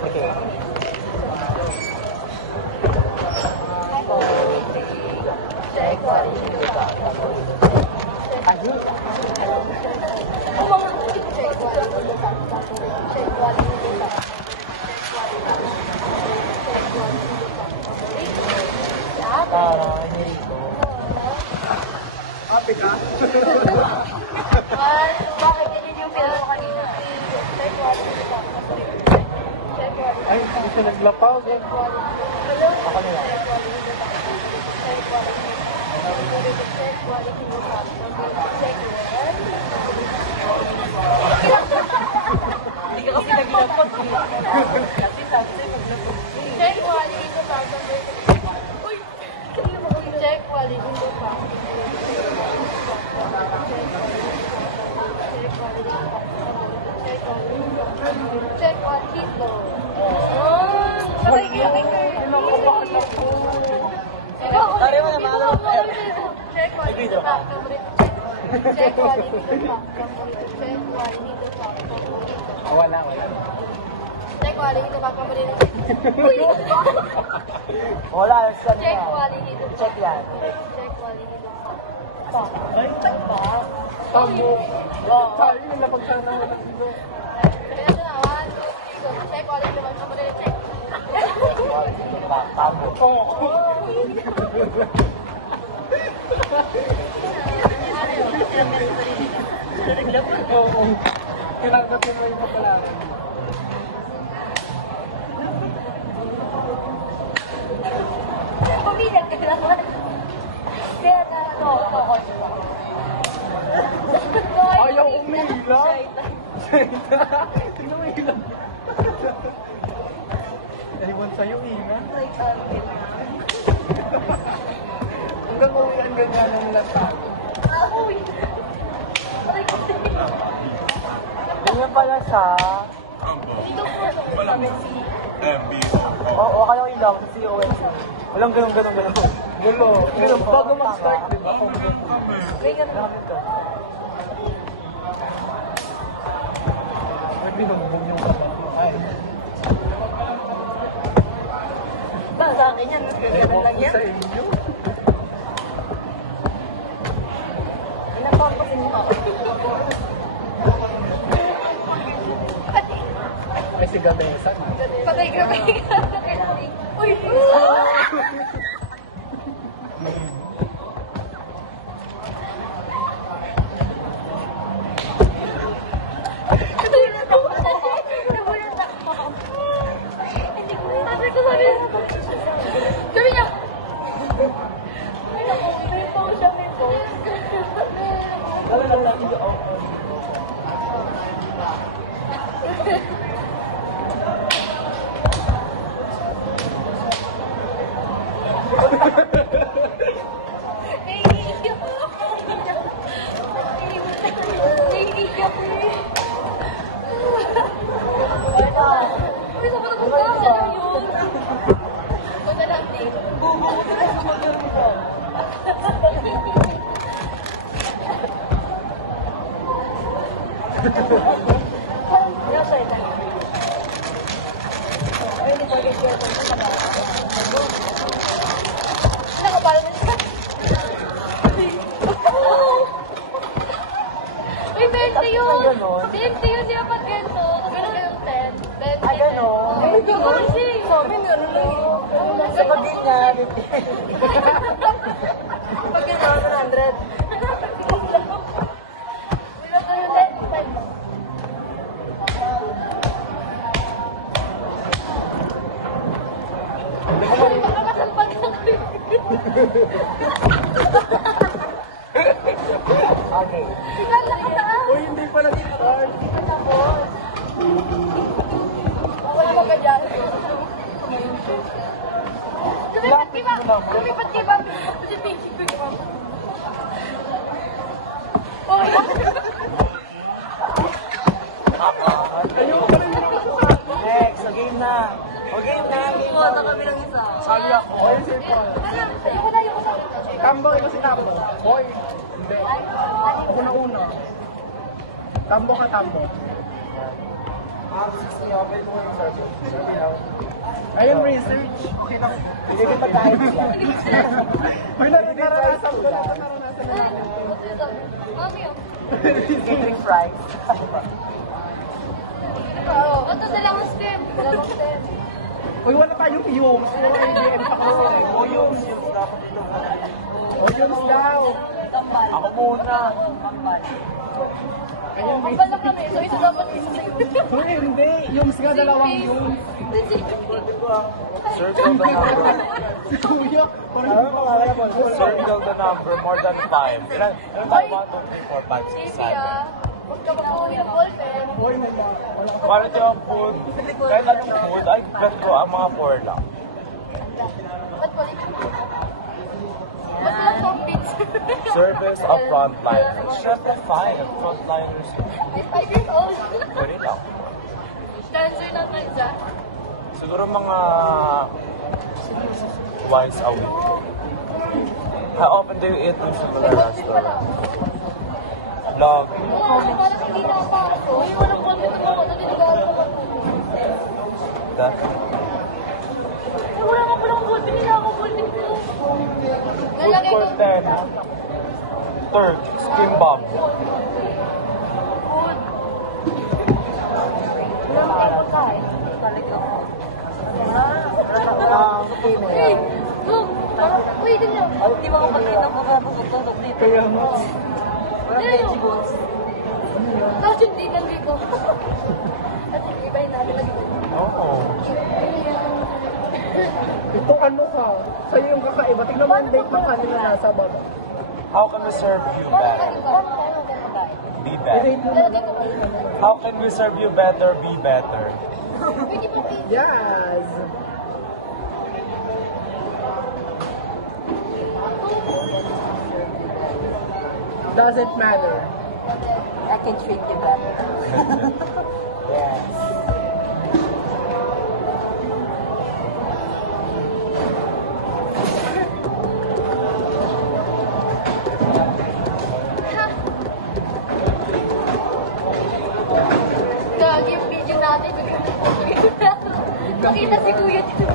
Okay. Happy ka? Bakit yun yung film ko kanina? Ay, hindi siya naglapaw. Ako na lang. Hindi ka kasi naglapot. Check quality to Uy! Check quality to Check quality to Tari mo naman ako. Check quality to Check quality to Check quality to Wala. Check quality to Wala, saan Check ka? quality to Check yan. Check quality to Tambo. Sabi nyo na pagsana mo lang dito. Kaya na, 1, 2, 3, go. Check quality to check. Tabo. Oo. Oo. Kinagat mo yung kapalaran. Pumilip ka naman. Kaya na, Ayaw umila. Sino umila? Ewan sa'yo, Ina. Hanggang uwian ganyan na nilang tayo. Ganyan pala siya. Oo, kaya yung lang, si ONC. Walang ganun. Gulo. Bago mag-start, di ba? May ganun ka. May binumbong yung ay. Ba, sa akin yan. Ganun lang yan. Sa inyo. Inapampasin mo. Ay, si Gabesa. Patay ka. Uy! Sabi niya! Ay, naku, may phone siya, may phone. Wala lang natin yung Naiiyak ko. Naiiyak ko eh. Uy, saan ka napunta? Saan lang yun? Punta lang din. Yung sa'yo tayo. Ay, hindi forget your phone. Nakapalo na siya. Uy, 20 yun! 20 yun siya pag ganito. Ganun yung 10. 20. Ay, ganon. Ay, ganon kasi. Sa amin, gano'n lang yun. Sa pagin niya, Pag gano'n, 100. Bilang ko yung 10. Makakasalpag na kayo. Okay. Kala ka saan? Uy, hindi pa nag-start. Wala mo ka dyan. Lumipat kay Ma'am. Lumipat kay Ma'am. Positive kay Ma'am. Oh, Ayoko pa rin yung masasabi. Next, so game na. O game na. Pumunta kami ng isa. Sabi ako. Ay, safe pa. Ayoko na, ayoko na. Tambo, ikaw si Tambo. Boy. Hindi. Ako na una. Tambo ka, Tambo. Ayun, research. Hindi ko pagkain sila. May naranasan ko na. Naranasan na natin. Mami, oh. Catering fries. Oo. Ito, dalawang step. Dalawang step. Uy, wala tayong yung. Wala IBM pa kasi. O yung dapat ito. O yung daw. Ako muna. Ayun, Ang bala kami. So, ito dapat isa sa'yo. Uy, hindi. Yung nga dalawang yung. Circle the number. Si Kuya. Circle the number more than 5. Ilan tayo? 1, 2, 3, 4, 5, 6, Baby, ah. Huwag ka makauwi ng ballpen. Uy, wala. 7. Quality of food. Kahit anong food, I bet ko ang mga 4 lang. Ba't balik? Ba't walang soft drinks? Service of frontliners. Syempre fine. Frontliners. Ay, 5 years old. Pwede lang. Dancer na tayo dyan. Siguro mga twice a week. How often do you eat in similar restaurant? Vlog. Wala, parang hindi na ako. Uy, walang comment ako. Naninigawan ko. That? Ay, wala nga palang ballpen. Hindi na ako ballpen ko. Food Lalagay for ko. 10. Third, kimbap. Wala na kayo pagkain. Uy, look. Uy, din lang. Di ba kapatid ng pagkakapagpuntok dito? Kaya mo. Walang veggie balls. Tapos yung dinan dito. At yung iba yung natin lagi. Oo. Ito ano ka? Sa'yo yung kakaiba. Tignan mo yung date ng kanina nasa baba. How can we serve you better? Be better. I-rate mo. Lalagay ko kayo. How can we serve you better? Be better. Pwede mo kayo. Yes! Doesn't matter. I can treat you better. Yes. Gagi yung video natin. Makita si Kuya dito.